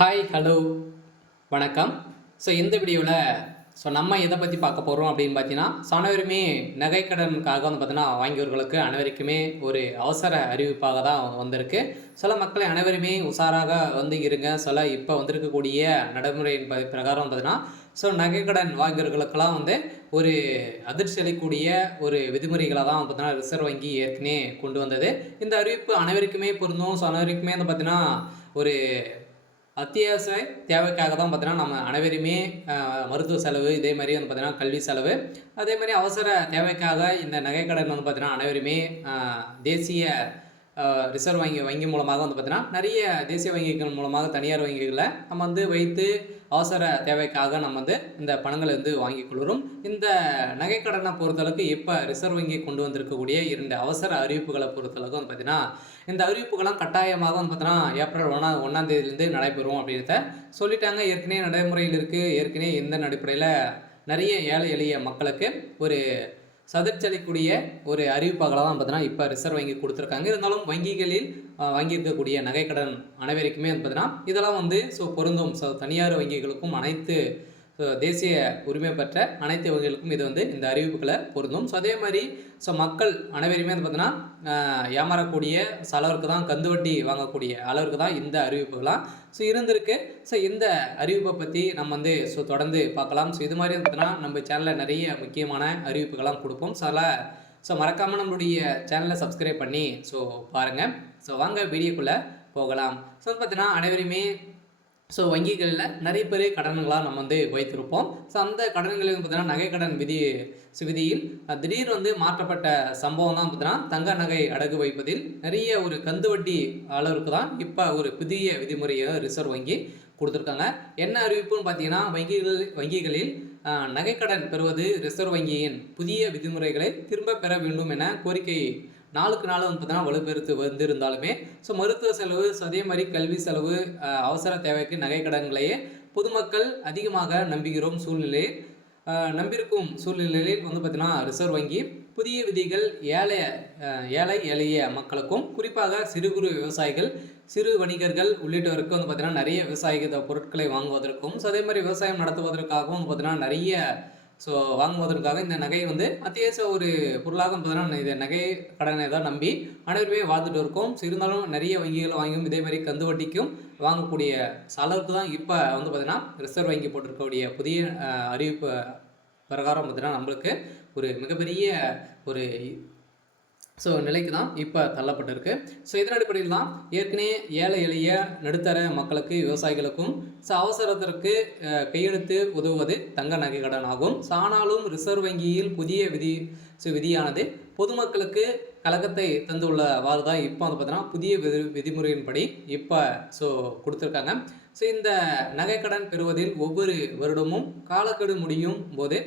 Hi, hello, வணக்கம். இந்த வீடியோவில் நம்ம எதை பற்றி பார்க்க போகிறோம் அப்படின்னு பார்த்தீங்கன்னா, அனைவருமே நகைக்கடனுக்காக பார்த்தீங்கன்னா வாங்கியவர்களுக்கு அனைவருக்குமே ஒரு அவசர அறிவிப்பாக தான் வந்திருக்கு. சில மக்களை அனைவருமே உஷாராக இருங்க. இப்போ வந்திருக்கக்கூடிய நடைமுறையின் பிரகாரம் பார்த்தீங்கன்னா, நகைக்கடன் வாங்கியவர்களுக்கெல்லாம் ஒரு அதிர்ச்சி அளிக்கக்கூடிய ஒரு விதிமுறைகளை தான் பார்த்தீங்கன்னா ரிசர்வ் வங்கி ஏற்கனவே கொண்டு வந்தது. இந்த அறிவிப்பு அனைவருக்குமே பொருந்தும். அனைவருக்குமே பார்த்தீங்கன்னா ஒரு அத்தியாவசிய தேவைக்காக தான் பார்த்தீங்கன்னா, நம்ம அனைவருமே மருத்துவ செலவு, இதே மாரி பார்த்தீங்கன்னா கல்வி செலவு, அதே மாரி அவசர தேவைக்காக இந்த நகைக்கடன் பார்த்தீங்கன்னா, அனைவருமே தேசிய ரிசர்வ் வங்கி மூலமாக பார்த்தீங்கன்னா, நிறைய தேசிய வங்கிகள் மூலமாக தனியார் வங்கிகளை நம்ம வைத்து அவசர தேவைக்காக நம்ம இந்த பணங்களை வாங்கிக் கொள்கிறோம். இந்த நகைக்கடனை பொறுத்தளவுக்கு இப்போ ரிசர்வ் வங்கி கொண்டு வந்திருக்கக்கூடிய 2 அவசர அறிவிப்புகளை பொறுத்தளவுக்கு பார்த்தீங்கன்னா, இந்த அறிவிப்புகள்லாம் கட்டாயமாக பார்த்தீங்கன்னா ஏப்ரல் 1ஆம் தேதியிலேருந்து நடைபெறும் அப்படின்றத சொல்லிட்டாங்க. ஏற்கனவே நடைமுறையில் இருக்குது. ஏற்கனவே இந்த அடிப்படையில் நிறைய ஏழை எளிய மக்களுக்கு ஒரு சதிர்ச்சளிக்கூடிய ஒரு அறிவிப்பாக தான் பார்த்தீங்கன்னா இப்போ ரிசர்வ் வங்கி கொடுத்துருக்காங்க. இருந்தாலும் வங்கிகளில் வாங்கியிருக்கக்கூடிய நகைக்கடன் அனைவருக்குமே பார்த்தீங்கன்னா இதெல்லாம் பொருந்தும். தனியார் வங்கிகளுக்கும் அனைத்து தேசிய உரிமை பெற்ற அனைத்து வகைகளுக்கும் இது இந்த அறிவிப்புகளை பொருந்தும். அதே மாதிரி மக்கள் அனைவருமே பார்த்தீங்கன்னா ஏமாறக்கூடிய அளவிற்கு தான் கந்து வட்டி வாங்கக்கூடிய அளவிற்கு தான் இந்த அறிவிப்புகளாம் இருந்திருக்கு. இந்த அறிவிப்பை பற்றி நம்ம தொடர்ந்து பார்க்கலாம். இது மாதிரி பார்த்தீங்கன்னா நம்ம சேனலில் நிறைய முக்கியமான அறிவிப்புகள்லாம் கொடுப்போம். மறக்காமல் நம்மளுடைய சேனலை சப்ஸ்கிரைப் பண்ணி பாருங்கள். வாங்க வீடியோக்குள்ளே போகலாம். பார்த்தீங்கன்னா அனைவருமே வங்கிகளில் நிறைய பேர் கடன்களாக நம்ம வைத்திருப்போம். அந்த கடன்களுக்கு பார்த்தீங்கன்னா நகைக்கடன் விதியில் திடீர்னு மாற்றப்பட்ட சம்பவம் தான் பார்த்தீங்கன்னா தங்க நகை அடகு வைப்பதில் நிறைய ஒரு கந்து வட்டி அளவுக்கு தான் இப்போ ஒரு புதிய விதிமுறையை ரிசர்வ் வங்கி கொடுத்துருக்காங்க. என்ன அறிவிப்புன்னு பார்த்தீங்கன்னா, வங்கிகளில் நகைக்கடன் பெறுவது ரிசர்வ் வங்கியின் புதிய விதிமுறைகளை திரும்ப பெற வேண்டும் என கோரிக்கை நாளுக்கு நாள் பார்த்தீங்கன்னா வலுப்பெருத்து வந்திருந்தாலுமே மருத்துவ செலவு, அதே மாதிரி கல்வி செலவு, அவசர தேவைக்கு நகைக்கடன்களையே பொதுமக்கள் அதிகமாக நம்பியிருக்கும் சூழ்நிலையில் பார்த்தீங்கன்னா ரிசர்வ் வங்கி புதிய விதிகள் ஏழை எளிய மக்களுக்கும், குறிப்பாக சிறு குறு விவசாயிகள், சிறு வணிகர்கள் உள்ளிட்டவருக்கு பார்த்தீங்கன்னா நிறைய விவசாய பொருட்களை வாங்குவதற்கும், அதே மாதிரி விவசாயம் நடத்துவதற்காகவும் பார்த்தீங்கன்னா நிறைய வாங்குவதற்காக இந்த நகை அத்தியாவசிய ஒரு பொருளாக பார்த்தீங்கன்னா இந்த நகை கடனை தான் நம்பி அனைவருமே வாழ்ந்துட்டு இருக்கோம். இருந்தாலும் நிறைய வங்கிகள் வாங்கியும் இதே மாதிரி கந்து வட்டிக்கும் வாங்கக்கூடிய அளவுக்கு தான் இப்போ பார்த்தீங்கன்னா ரிசர்வ் வங்கி போட்டிருக்கக்கூடிய புதிய அறிவிப்பு பிரகாரம் பார்த்தீங்கன்னா நம்மளுக்கு ஒரு மிகப்பெரிய ஒரு நிலைக்கு தான் இப்போ தள்ளப்பட்டிருக்கு. இதன் அடிப்படையில் தான் ஏற்கனவே ஏழை எளிய நடுத்தர மக்களுக்கு, விவசாயிகளுக்கும் அவசரத்திற்கு கையெழுத்து உதவுவது தங்க நகை கடன் ஆகும். ஆனாலும் ரிசர்வ் வங்கியில் புதிய விதியானது பொதுமக்களுக்கு கலக்கத்தை தந்துள்ளவாறு தான் இப்போ பார்த்தீங்கன்னா புதிய விதிமுறையின்படி இப்போ கொடுத்துருக்காங்க. இந்த நகைக்கடன் பெறுவதில் ஒவ்வொரு வருடமும் காலக்கெடு முடியும் போது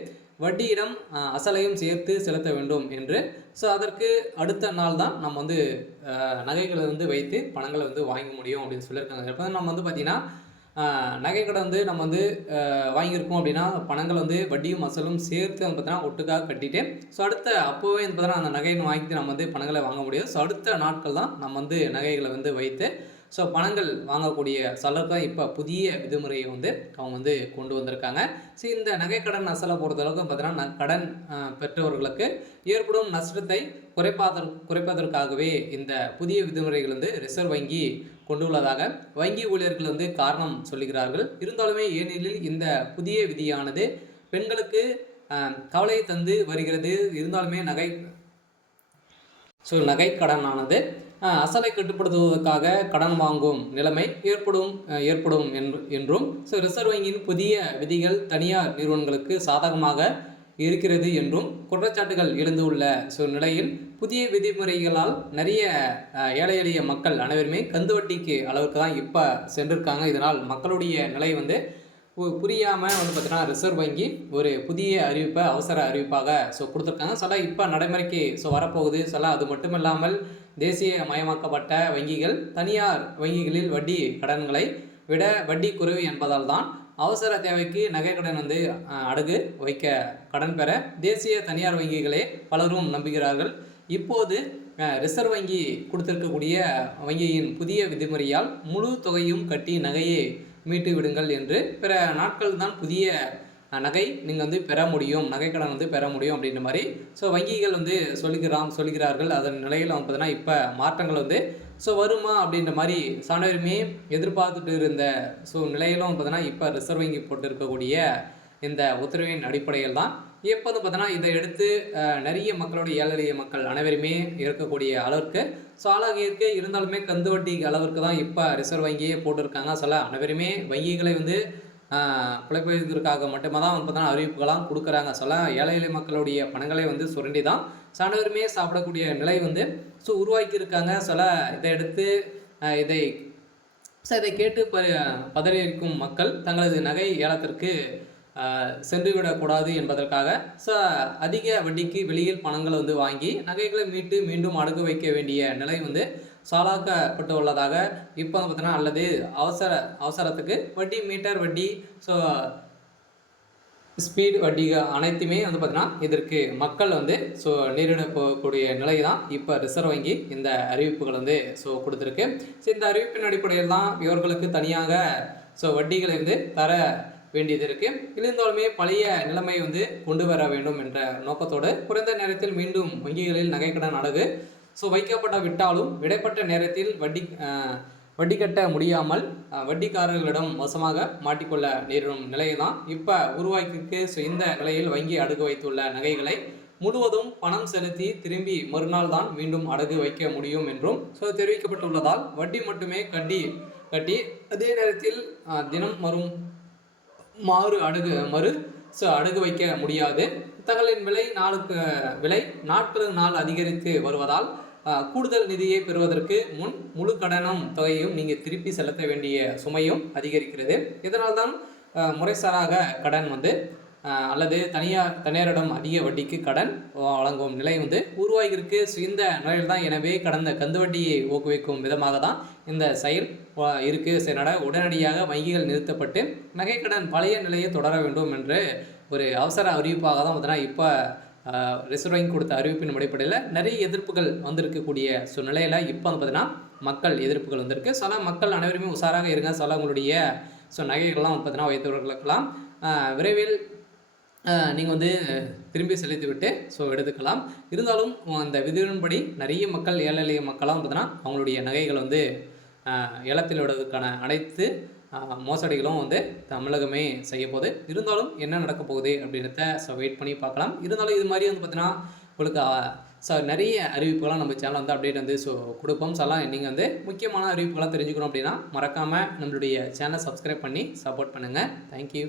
வட்டியிடம் அசலையும் சேர்த்து செலுத்த வேண்டும் என்று அதற்கு அடுத்த நாள் தான் நம்ம நகைகளை வைத்து பணங்களை வாங்க முடியும் அப்படின்னு சொல்லியிருக்காங்க. இப்போ நம்ம பார்த்திங்கன்னா நகைக்கடன் நம்ம வாங்கியிருக்கோம் அப்படின்னா பணங்கள் வட்டியும் அசலும் சேர்த்து பார்த்தீங்கன்னா ஒட்டுக்காக கட்டிட்டு அடுத்த அப்போவே பார்த்தீங்கன்னா அந்த நகையை வாங்கிட்டு நம்ம பணங்களை வாங்க முடியும். அடுத்த நாட்கள் தான் நம்ம நகைகளை வைத்து பணங்கள் வாங்கக்கூடிய தான் இப்போ புதிய விதிமுறையை அவங்க கொண்டு வந்திருக்காங்க. இந்த நகைக்கடன் அசலை பொறுத்தளவுக்கு பார்த்தீங்கன்னா கடன் பெற்றவர்களுக்கு ஏற்படும் நஷ்டத்தை குறைப்பதற்காகவே இந்த புதிய விதிமுறைகள் ரிசர்வ் வங்கி கொண்டுள்ளதாக வங்கி ஊழியர்கள் காரணம் சொல்லுகிறார்கள். இருந்தாலுமே ஏனெனில் இந்த புதிய விதியானது பெண்களுக்கு கவலையை தந்து வருகிறது. இருந்தாலுமே நகை கடனானது அசலை கட்டுப்படுத்துவதற்காக கடன் வாங்கும் நிலைமை ஏற்படும் என்றும் ரிசர்வ் வங்கியின் புதிய விதிகள் தனியார் நிறுவனங்களுக்கு சாதகமாக இருக்கிறது என்றும் குற்றச்சாட்டுகள் எழுந்துள்ள நிலையில் புதிய விதிமுறைகளால் நிறைய ஏழை எளிய மக்கள் அனைவருமே கந்து வட்டிக்கு அளவுக்கு தான் இப்போ சென்றிருக்காங்க. இதனால் மக்களுடைய நிலை புரியாமல் பார்த்தீங்கன்னா ரிசர்வ் வங்கி ஒரு புதிய அறிவிப்பை அவசர அறிவிப்பாக கொடுத்துருக்காங்க. இப்போ நடைமுறைக்கு வரப்போகுது. அது மட்டும் இல்லாமல் தேசியமயமாக்கப்பட்ட வங்கிகள் தனியார் வங்கிகளில் வட்டி கடன்களை விட வட்டி குறைவு என்பதால் தான் அவசர தேவைக்கு நகைக்கடன் அடகு வைக்க கடன் பெற தேசிய தனியார் வங்கிகளே பலரும் நம்புகிறார்கள். இப்போது ரிசர்வ் வங்கி கொடுத்திருக்கக்கூடிய வங்கியின் புதிய விதிமுறையால் முழு தொகையும் கட்டி நகையை மீட்டு விடுங்கள் என்று பிற நாட்கள் தான் புதிய நகை நீங்கள் வந்து பெற முடியும், நகைக்கடன் வந்து பெற முடியும் அப்படின்ற மாதிரி ஸோ வங்கிகள் வந்து சொல்கிறார்கள். அதன் நிலையில் வந்து பார்த்தீங்கன்னா இப்போ மாற்றங்கள் வந்து ஸோ வருமா அப்படின்ற மாதிரி அனைவருமே எதிர்பார்த்துட்டு இருந்த ஸோ நிலையிலும் பார்த்தீங்கன்னா இப்போ ரிசர்வ் வங்கி போட்டு இருக்கக்கூடிய இந்த உத்தரவின் அடிப்படையில் தான் இப்போ வந்து பார்த்தீங்கன்னா இதை எடுத்து நிறைய மக்களுடைய ஏழை மக்கள் அனைவருமே இருக்கக்கூடிய அளவிற்கு ஸோ ஆளாகியிருக்கு. இருந்தாலுமே கந்து வட்டி அளவிற்கு தான் இப்போ ரிசர்வ் வங்கியே போட்டிருக்காங்க. சில அனைவருமே வங்கிகளை வந்து பிழைப்பதற்காக மட்டுமே தான் வந்து பார்த்தீங்கன்னா அறிவிப்புகளாம் கொடுக்குறாங்க. சில ஏழை எளிய மக்களுடைய பணங்களை வந்து சுரண்டி தான் அனைவருமே சாப்பிடக்கூடிய நிலை வந்து ஸோ உருவாக்கியிருக்காங்க. சில இதை எடுத்து இதை இதை கேட்டு பதறியிருக்கும் மக்கள் தங்களது நகை ஏலத்திற்கு சென்றுவிடக்கூடாது என்பதற்காக அதிக வட்டிக்கு வெளியில் பணங்களை வந்து வாங்கி நகைகளை மீட்டு மீண்டும் அடகு வைக்க வேண்டிய நிலை வந்து சாலாக்கப்பட்டு உள்ளதாக இப்போ பார்த்தீங்கன்னா அல்லது அவசரத்துக்கு வட்டி மீட்டர் வட்டி ஸோ ஸ்பீட் வட்டி அனைத்துமே வந்து பார்த்தீங்கன்னா இதற்கு மக்கள் வந்து ஸோ நேரிட போகக்கூடிய நிலை தான் இப்போ ரிசர்வ் வங்கி இந்த அறிவிப்புகள் வந்து ஸோ கொடுத்துருக்கு. ஸோ இந்த அறிவிப்பின் அடிப்படையில் தான் இவர்களுக்கு தனியாக ஸோ வட்டிகளை வந்து தர வேண்டியது இருக்குது. இருந்தாலுமே பழைய நிலைமை வந்து கொண்டு வர வேண்டும் என்ற நோக்கத்தோடு குறைந்த நேரத்தில் மீண்டும் வங்கிகளில் நகைக்கடன் அடகு ஸோ வைக்கப்பட விட்டாலும் இடைப்பட்ட நேரத்தில் வட்டி கட்ட முடியாமல் வட்டிக்காரர்களிடம் மோசமாக மாட்டிக்கொள்ள நேரிடும் நிலையை தான் இப்போ உருவாக்கியிருக்கு. ஸோ இந்த நிலையில் வங்கி அடகு வைத்துள்ள நகைகளை முழுவதும் பணம் செலுத்தி திரும்பி மறுநாள் தான் மீண்டும் அடகு வைக்க முடியும் என்றும் ஸோ தெரிவிக்கப்பட்டுள்ளதால் வட்டி மட்டுமே கட்டி அதே நேரத்தில் தினம் அடகு வைக்க முடியாது. தங்களின் விலை நாட்களுக்கு நாள் அதிகரித்து வருவதால் கூடுதல் நிதியை பெறுவதற்கு முழு கடனும் தொகையும் நீங்கள் திருப்பி செலுத்த வேண்டிய சுமையும் அதிகரிக்கிறது. இதனால் தான் முறைசாராக கடன் வந்து அல்லது தனியாரிடம் அதிக வட்டிக்கு கடன் வழங்கும் நிலை வந்து உருவாகியிருக்கு. ஸோ இந்த நிலையில் தான் எனவே கடந்த கந்து வட்டியை ஊக்குவிக்கும் விதமாக தான் இந்த செயல் இருக்குது. சரி, உடனடியாக வங்கிகள் நிறுத்தப்பட்டு நகைக்கடன் பழைய நிலையை தொடர வேண்டும் என்று ஒரு அவசர அறிவிப்பாக தான் பார்த்தீங்கன்னா இப்போ ரிசர்வ் வங்கி கொடுத்த அறிவிப்பின் அடிப்படையில் நிறைய எதிர்ப்புகள் வந்திருக்கக்கூடிய நிலையில் இப்போ வந்து பார்த்தீங்கன்னா மக்கள் எதிர்ப்புகள் வந்திருக்கு. சில மக்கள் அனைவருமே உஷாராக இருங்க. சில உங்களுடைய நகைகள்லாம் வந்து பார்த்தீங்கன்னா வைத்தவர்களுக்கெல்லாம் விரைவில் நீங்கள் வந்து திரும்பி செலுத்தி விட்டு எடுத்துக்கலாம். இருந்தாலும் அந்த விதியின்படி நிறைய மக்கள் ஏழை எளிய மக்களாக பார்த்தீங்கன்னா அவங்களுடைய நகைகள் வந்து ஏலத்தில் விடுவதற்கான அனைத்து மோசடிகளும் வந்து தமிழகமே செய்ய போகுது. இருந்தாலும் என்ன நடக்க போகுது அப்படின்றத வெயிட் பண்ணி பார்க்கலாம். இருந்தாலும் இது மாதிரி வந்து பார்த்தீங்கன்னா உங்களுக்கு நிறைய அறிவிப்புகள்லாம் நம்ம சேனல் வந்து அப்டேட் வந்து கொடுப்போம். நீங்கள் வந்து முக்கியமான அறிவிப்புகளாக தெரிஞ்சுக்கணும் அப்படின்னா மறக்காமல் நம்மளுடைய சேனலை சப்ஸ்கிரைப் பண்ணி சப்போர்ட் பண்ணுங்கள். தேங்க்யூ.